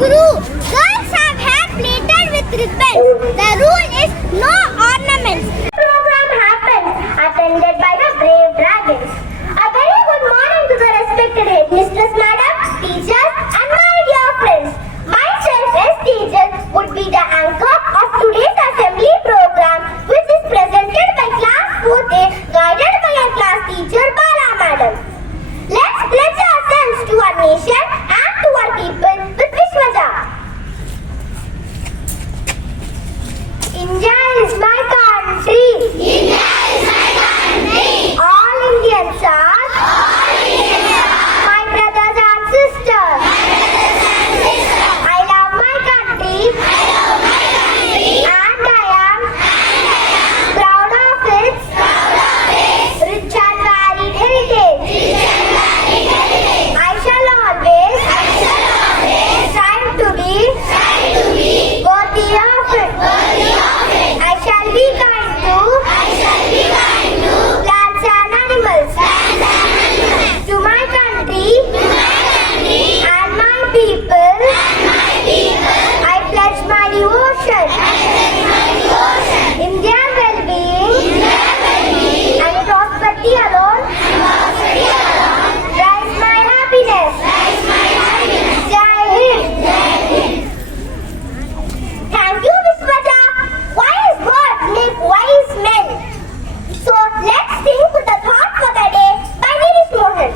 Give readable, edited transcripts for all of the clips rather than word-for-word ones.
screw. Girls have hair plaited with ribbons. The rule is no ornaments. Program happens, attended by the brave dragons. A very good morning to the respected headmistress, madam, teachers, and my dear friends. Myself as teacher would be the anchor of today's assembly program, which is presented by class 4A, guided by our class teacher Bala, madam. Let's pledge ourselves to our nation and to our people with Vishwaja. India is my country. India is my country. All Indians are. My brothers and sisters. I love my country. And I am. Proud of its. Rich and varied heritage. I shall always. Strive to be. Worthy of it. I shall be kind to. Plants and animals. To my country. And my people. I pledge my devotion. India's well-being. And prosperity alone. Drives my happiness. Jai Hind. Thank you, Vishwaja. Wise words make wise men. So let's sing to the thought for the day by Girish Mohan.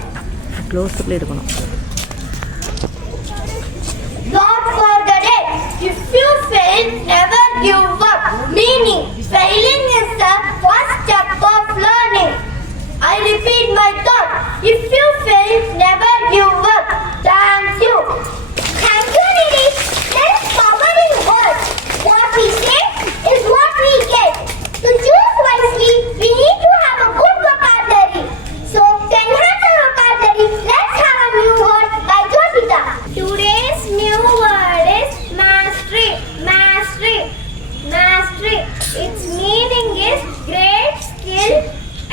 Close அப்ல எடுக்கணும். Thought for the day. If you fail, never give up. Meaning, failing is the first step of learning. I repeat my thought. If you fail, never give up. Thank you. Thank you, Dady. There is power in words. What we say is what we get. To choose wisely, we need to have a good vocabulary. So, to enhance our vocabulary, let's have a new word by Josita. Today's new word is mastery. Mastery. Mastery. Its meaning is great skill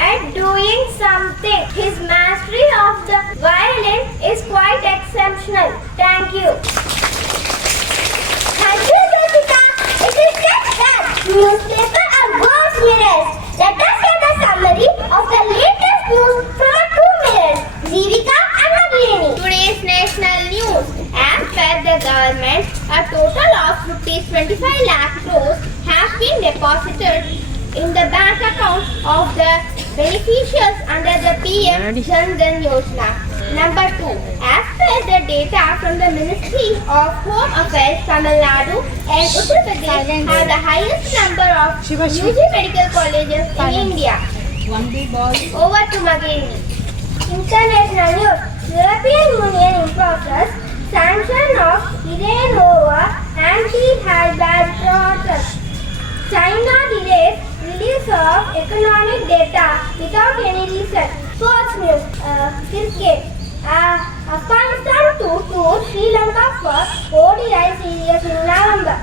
at doing something. His mastery of the violin is quite exceptional. Thank you. Thank you, Josita. It is just that newspaper are world's mirrors. Let us get a summary of the latest news from our 2 mirrors, Jeevika and Nagini. Today's national news. As per the government, a total of rupees 25 lakh crores have been deposited in the bank account of the beneficiaries under the PM Jan Dhan Yojana. Number 2. As per the data from the Ministry of Home Affairs, Tamil Nadu and Uttar Pradesh have the highest number of UG medical colleges in India. Over to Magini. International news. European Union in process sanction of Iran anti-hybrid protest. China delays release of economic data without any reason. Sports news. Cricket. Afghanistan to Sri Lanka for ODI series in November.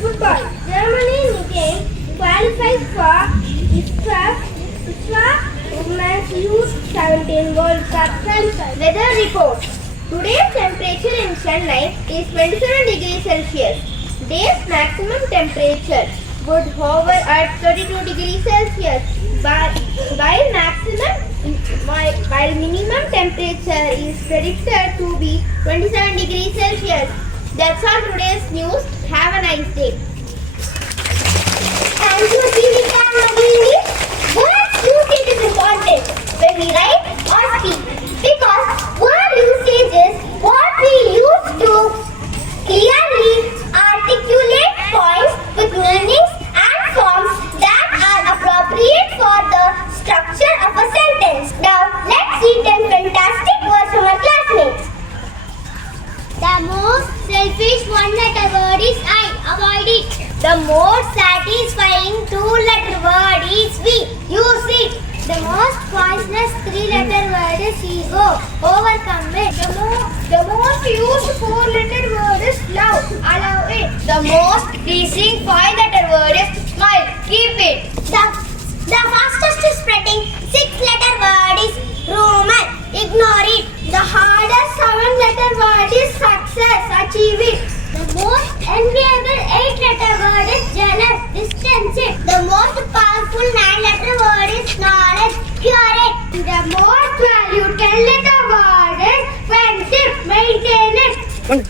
Football. Germany again qualifies for ISFA Women's U17 World Cup qualifier. Weather report. Today's temperature in Chennai is 27 degrees Celsius. Day's maximum temperature would hover at 32 degrees Celsius, while minimum temperature is predicted to be 27 degrees Celsius. That's all today's news. Have a nice day. Thank you, Jeevika and Nagini. Word usage is important when we write or speak, because word usage is what we use to clearly articulate points with meanings and forms that are appropriate for the structure of a sentence. Now, let's read 10 fantastic words from our classmates. The most selfish one-letter word is I. Avoid it. The most satisfying two-letter word is we. Use it. The most poisonous three-letter word is ego. Overcome it. The most used four-letter word is love. Allow it. The most pleasing five-letter word is smile. Keep it. The fastest spreading six-letter word is Roman. Ignore it. The hardest seven-letter word is success. Achieve it. வாங்க